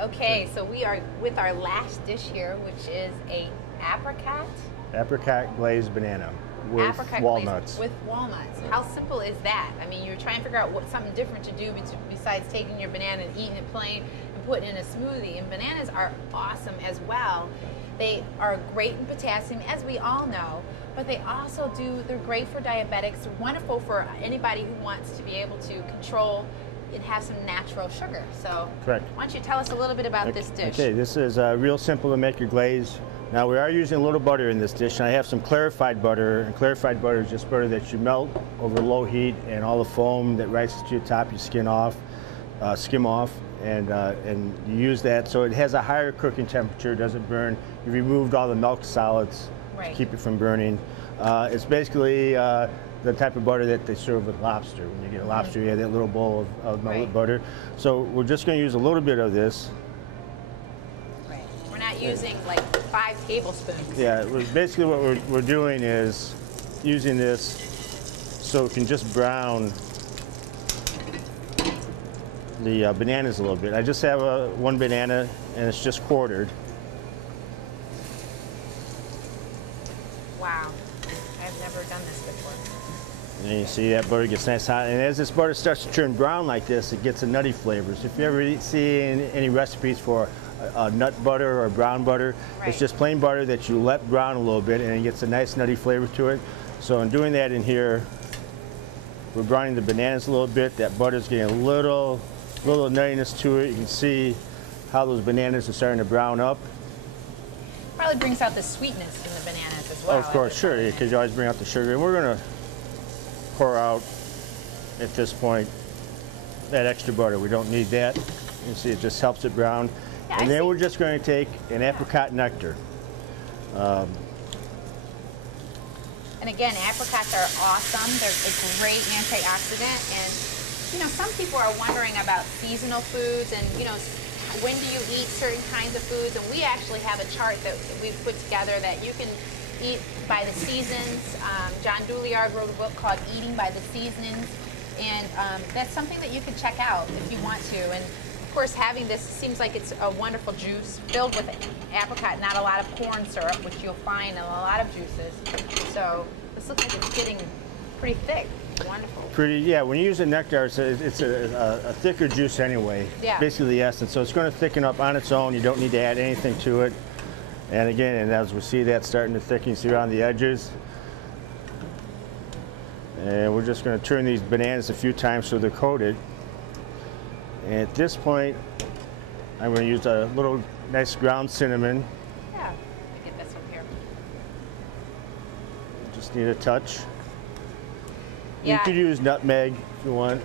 Okay, so we are with our last dish here, which is a apricot glazed banana with walnuts. With walnuts. How simple is that? I mean, you're trying to figure out something different to do besides taking your banana and eating it plain and putting it in a smoothie. And bananas are awesome as well. They are great in potassium, as we all know, but they're great for diabetics, wonderful for anybody who wants to be able to control and have some natural sugar. So, correct. Why don't you tell us a little bit about this dish? Okay, this is real simple to make your glaze. Now we are using a little butter in this dish, and I have some clarified butter, and clarified butter is just butter that you melt over low heat, and all the foam that rises to your top you skim off, and you use that so it has a higher cooking temperature, doesn't burn. You removed all the milk solids to keep it from burning. It's basically the type of butter that they serve with lobster. When you get a lobster, you have that little bowl of melted butter. So we're just going to use a little bit of this. We're not using like 5 tablespoons. Yeah, basically what we're doing is using this so it can just brown the bananas a little bit. I just have one banana and it's just quartered. Wow, I've never done this before. And you see that butter gets nice hot, and as this butter starts to turn brown like this, it gets a nutty flavor. So if you ever see any recipes for nut butter or brown butter, it's just plain butter that you let brown a little bit, and it gets a nice nutty flavor to it. So in doing that in here, we're browning the bananas a little bit. That butter's getting a little nuttiness to it. You can see how those bananas are starting to brown up. Probably brings out the sweetness in the bananas as well. Oh, of course, sure, because you always bring out the sugar. And we're going to pour out, at this point, that extra butter. We don't need that. You can see it just helps it brown. Yeah, and then we're just going to take an apricot nectar. And again, apricots are awesome. They're a great antioxidant. And, you know, some people are wondering about seasonal foods and, you know, when do you eat certain kinds of foods? And we actually have a chart that we've put together that you can eat by the seasons. John Douillard wrote a book called Eating by the Seasons. And that's something that you can check out if you want to. And of course, having this seems like it's a wonderful juice filled with apricot, not a lot of corn syrup, which you'll find in a lot of juices. So this looks like it's getting pretty thick. Wonderful. Pretty, yeah. When you use a nectar, it's a thicker juice anyway. Yeah. Basically the essence. So it's going to thicken up on its own. You don't need to add anything to it. And again, and as we see that starting to thicken, you see around the edges. And we're just going to turn these bananas a few times so they're coated. And at this point, I'm going to use a little nice ground cinnamon. Yeah, let me get this one here. Just need a touch. Yeah. You could use nutmeg if you want.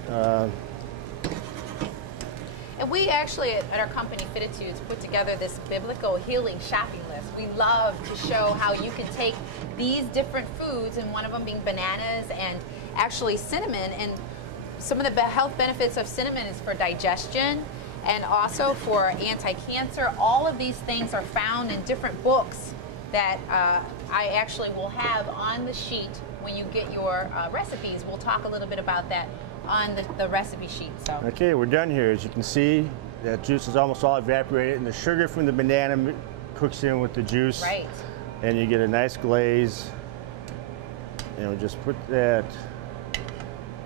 And we actually, at our company, Fitatudes, put together this biblical healing shopping list. We love to show how you can take these different foods, and one of them being bananas and actually cinnamon, and some of the health benefits of cinnamon is for digestion and also for anti-cancer. All of these things are found in different books that I actually will have on the sheet when you get your recipes. We'll talk a little bit about that on the recipe sheet. So. Okay, we're done here. As you can see, that juice is almost all evaporated, and the sugar from the banana cooks in with the juice. Right. And you get a nice glaze. And we'll just put that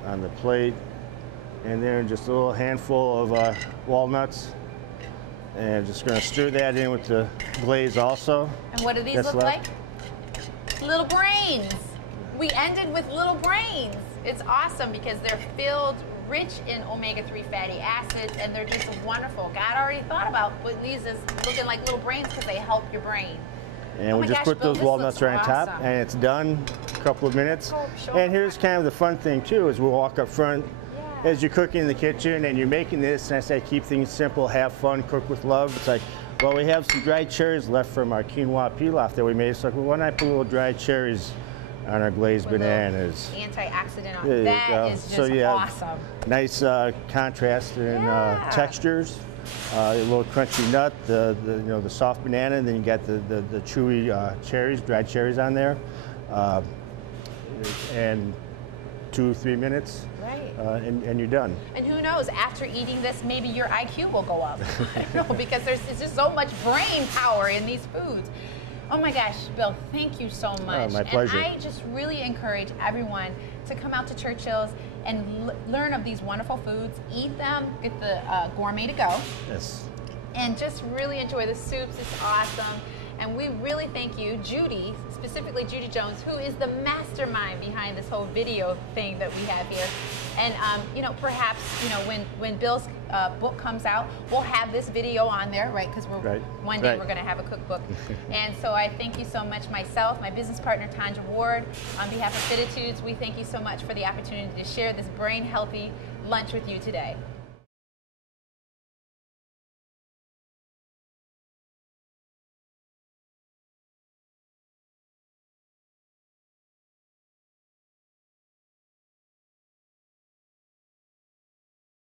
on the plate. And then just a little handful of walnuts. And just going to stir that in with the glaze also. And what do these look like? Little brains. We ended with little brains. It's awesome because they're filled rich in omega-3 fatty acids, and they're just wonderful. God already thought about putting these as looking like little brains because they help your brain. And we'll just put those walnuts right on top, and it's done. A couple of minutes. And here's kind of the fun thing too, is we'll walk up front as you're cooking in the kitchen and you're making this, and I say keep things simple, have fun, cook with love. It's like, well, we have some dried cherries left from our quinoa pilaf that we made. So well, why not put little dried cherries on our glazed bananas? Antioxidant on that is just awesome. Nice contrast in textures. A little crunchy nut, the soft banana, and then you got the chewy cherries, dried cherries on there, and 2-3 minutes, Right. and you're done. And who knows, after eating this, maybe your IQ will go up. I don't know, because it's just so much brain power in these foods. Oh my gosh, Bill, thank you so much. Oh, my pleasure. And I just really encourage everyone to come out to Churchill's and learn of these wonderful foods, eat them, get the gourmet to go, Yes. and just really enjoy the soups. It's awesome. And we really thank you, Judy, specifically Judy Jones, who is the mastermind behind this whole video thing that we have here. And you know, perhaps, you know, when Bill's book comes out, we'll have this video on there, right? Because one day we're going to have a cookbook. And so I thank you so much, myself, my business partner Tanja Ward, on behalf of Fitatudes. We thank you so much for the opportunity to share this brain healthy lunch with you today.